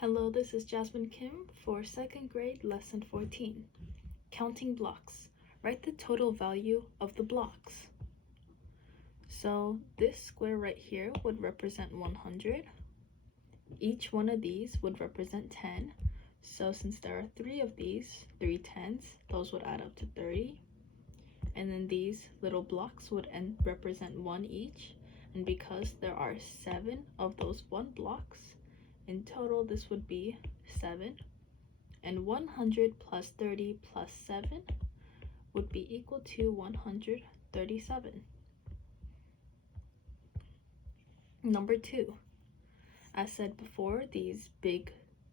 Hello, this is Jasmine Kim for 2nd grade lesson 14. Counting blocks. Write the total value of the blocks. So this square right here would represent 100. Each one of these would represent 10. So since there are 3 of these, 3 tens, those would add up to 30. And then these little blocks would represent 1 each. And because there are 7 of those 1 blocks, in total, this would be 7, and 100 plus 30 plus 7 would be equal to 137. Number 2, as said before, these big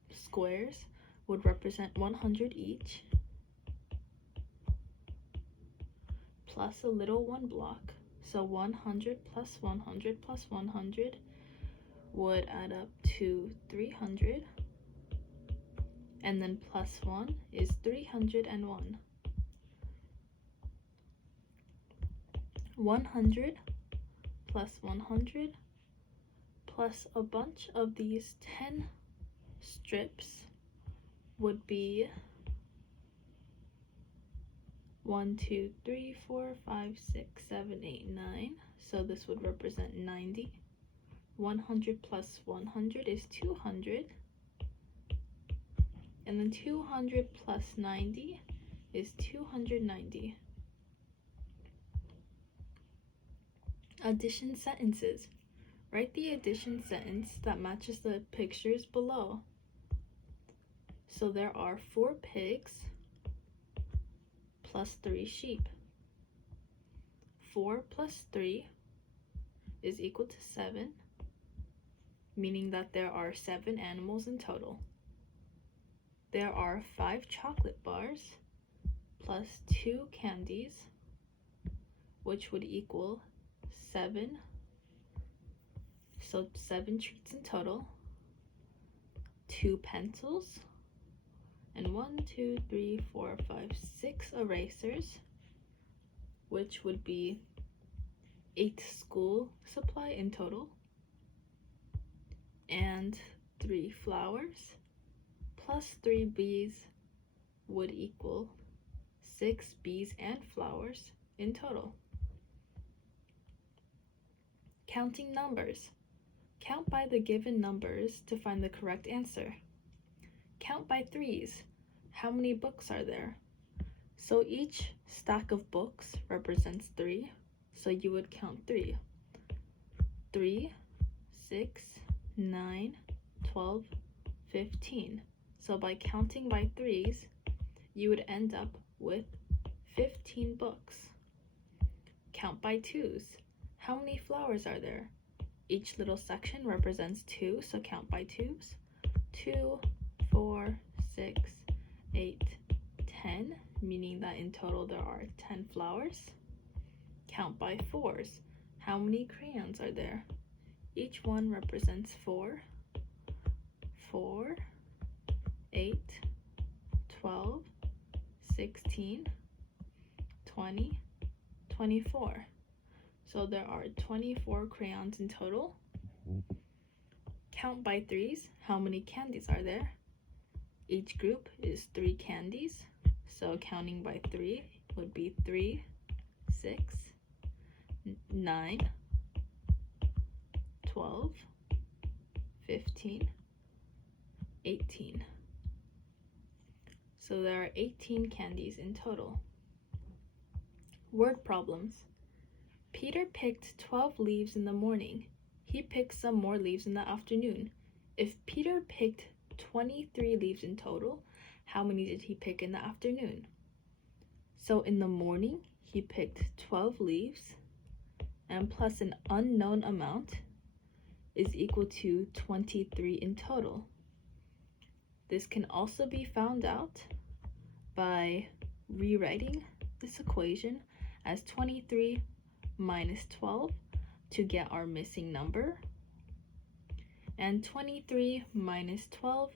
squares would represent 100 each, plus a little 1 block. So 100 plus 100 plus 100 would add up to 300, and then plus 1 is 301. 100 plus 100 plus a bunch of these 10 strips would be 1, 2, 3, 4, 5, 6, 7, 8, 9. So this would represent 90. 100 plus 100 is 200, and then 200 plus 90 is 290. Addition sentences. Write the addition sentence that matches the pictures below. So there are 4 pigs plus 3 sheep. 4 plus 3 is equal to 7. Meaning that there are 7 animals in total. There are 5 chocolate bars plus 2 candies, which would equal 7. So 7 treats in total. 2 pencils, and 1, 2, 3, 4, 5, 6 erasers, which would be 8 school supply in total. And 3 flowers plus 3 bees would equal 6 bees and flowers in total. Counting numbers. Count by the given numbers to find the correct answer. Count by threes. How many books are there? So each stack of books represents 3, so you would count 3. 3, 6, 9, 12, 15. So by counting by threes, you would end up with 15 books. Count by twos. How many flowers are there? Each little section represents 2, so count by twos. 2, 4, 6, 8, 10, meaning that in total there are 10 flowers. Count by fours. How many crayons are there? Each one represents 4, 4, 8, 12, 16, 20, 24. So there are 24 crayons in total. Count by threes. How many candies are there? Each group is 3 candies. So counting by 3 would be 3, 6, 9, 12, 15, 18. So there are 18 candies in total. Word problems. Peter picked 12 leaves in the morning. He picked some more leaves in the afternoon. If Peter picked 23 leaves in total, how many did he pick in the afternoon? So in the morning, he picked 12 leaves, and plus an unknown amount is equal to 23 in total. This can also be found out by rewriting this equation as 23 minus 12 to get our missing number. And 23 minus 12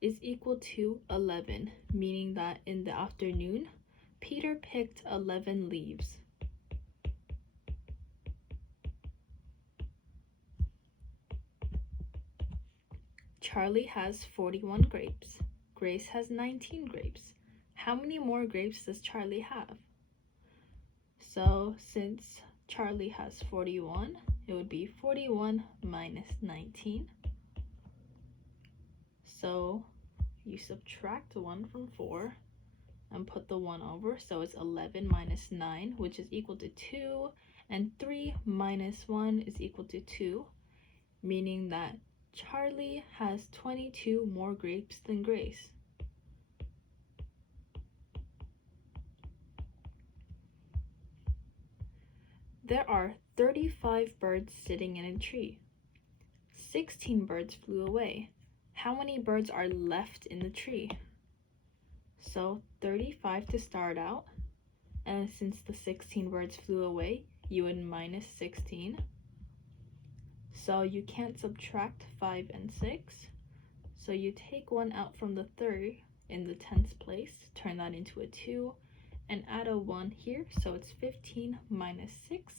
is equal to 11, meaning that in the afternoon, Peter picked 11 leaves. Charlie has 41 grapes. Grace has 19 grapes. How many more grapes does Charlie have? So since Charlie has 41, it would be 41 minus 19. So you subtract 1 from 4 and put the 1 over. So it's 11 minus 9, which is equal to 2. And 3 minus 1 is equal to 2, meaning that Charlie has 22 more grapes than Grace. There are 35 birds sitting in a tree. 16 birds flew away. How many birds are left in the tree? So 35 to start out, and since the 16 birds flew away, you would minus 16. So you can't subtract 5 and 6. So you take 1 out from the third in the 10th place, turn that into a 2, and add a 1 here. So it's 15 minus 6,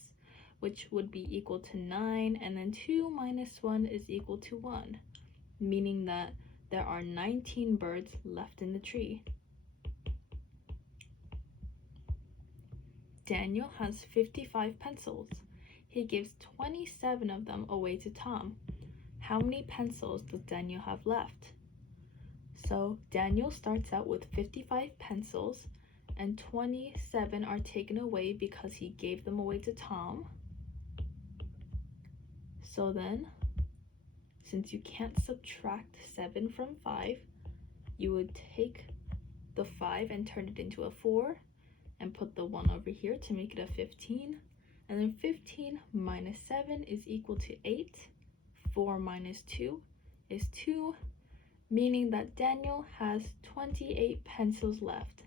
which would be equal to 9. And then 2 minus 1 is equal to 1, meaning that there are 19 birds left in the tree. Daniel has 55 pencils. He gives 27 of them away to Tom. How many pencils does Daniel have left? So Daniel starts out with 55 pencils, and 27 are taken away because he gave them away to Tom. So then, since you can't subtract 7 from 5, you would take the 5 and turn it into a 4, and put the 1 over here to make it a 15. And then 15 minus 7 is equal to 8. 4 minus 2 is 2, meaning that Daniel has 28 pencils left.